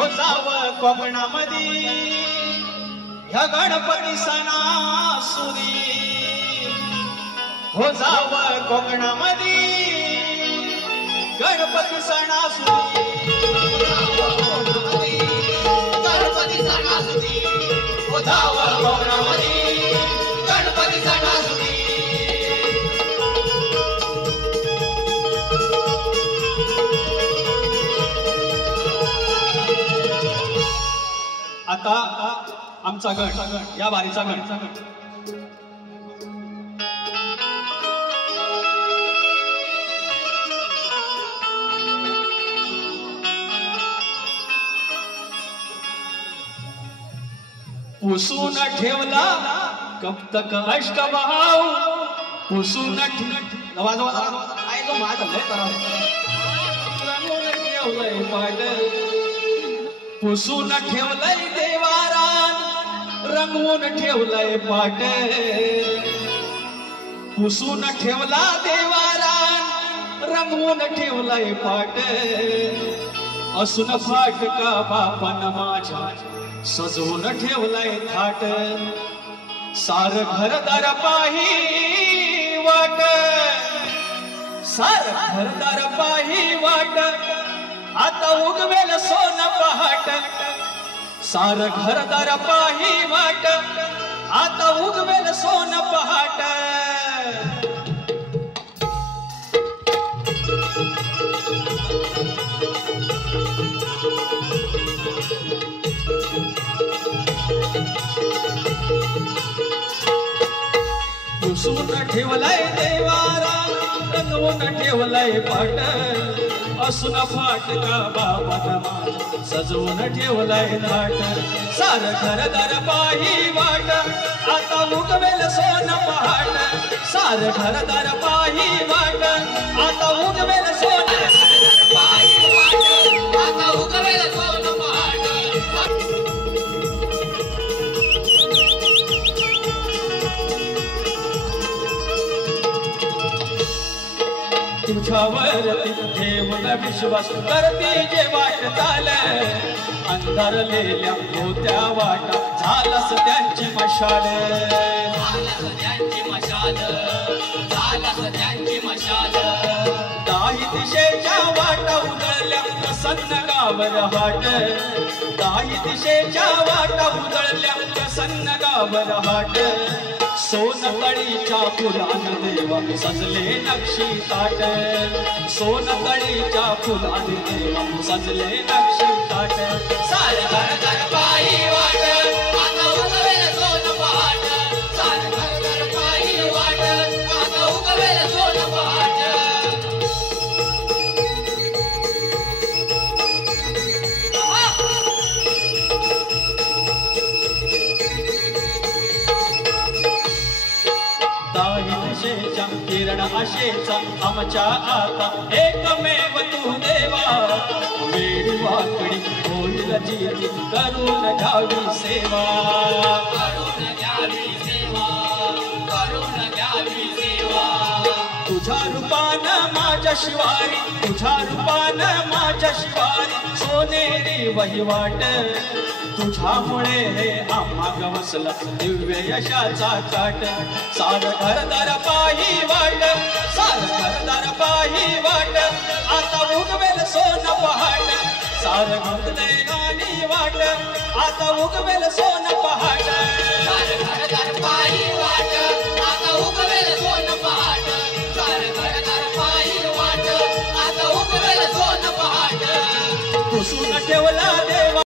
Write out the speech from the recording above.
हो जाव कोकणामध्ये ह्या गणपती सणासुदी हो जाव कोकणामध्ये गणपती सणासुदी गणपती सणासुदी हो जाव कोकणामध्ये गणपती सणासुदी आता आमचा गण या बारीचा गण पुसून ठेवला कप्तक अष्टभाव पुसून पुसून ठेवलंय देवारान रंगवून ठेवलंय पाट पुसून ठेवला देवारान रंगवून ठेवलंय पाट असून फाटका बापन माझ्या सजवून ठेवलंय थाट सार घरदार पाही वाट सार घरदार पाही वाट आता उगवेल सोन पहाट सार घरदार पाही वाट आता उगवेल सोन पहाट पुसून ठेवलाय देवारा रंगवून ठेवलाय पाट असून फाटका बाबा सजवून ठेवलाय थाट सार घरदार पाही वाट आता उगवेल सोन पहाट सार घरदार पाही वाट आता उगवेल सोन पाही वाट आता उगवेल सोन पहाट तुझ्यावर ठेवून विश्वास करते जे वाट चाल अंधारलेल्या होत्या वाटा झालंस त्यांची मशाल दाही दिशेच्या वाटा उजळल्या प्रसन्न गावर हाट दाही दिशेच्या वाटा उजळल्या प्रसन्न गावर हाट सोनतळीच्या फुलान देवा सजले नक्षी ताट सोनतळीच्या फुलान देवा सजले नक्षी ताट सार घरदार पाही वाट आता उगवेल सोन पहाट सार घरदार पाही वाट आता उगवेल सोन पहाट दिशेच्या किरण आशेचा आमच्या आता एकमेव तू देवा वेडी वाकडी होईल जीती करून घ्यावी सेवा करून घ्यावी सेवा करून घ्यावी सेवा तुझ्या रूपान माझ्या शिवारी तुझ्या रूपान माझ्या शिवारी सोनेरी वहिवाट तुझ्यामुळे हे आम्हा गवसला दिव्य यशाचा काट सार घरदार पाही वाट सार घरदार पाही वाट आता उगवेल सोन पहाट सार घरदारी वाट आता उगवेल सोन पहाट सार घरदार पाही वाट आता उगवेल सोन पहाट सार घरदार पाही वाट आता उगवेल सोन पहाट पुसून ठेवला देवा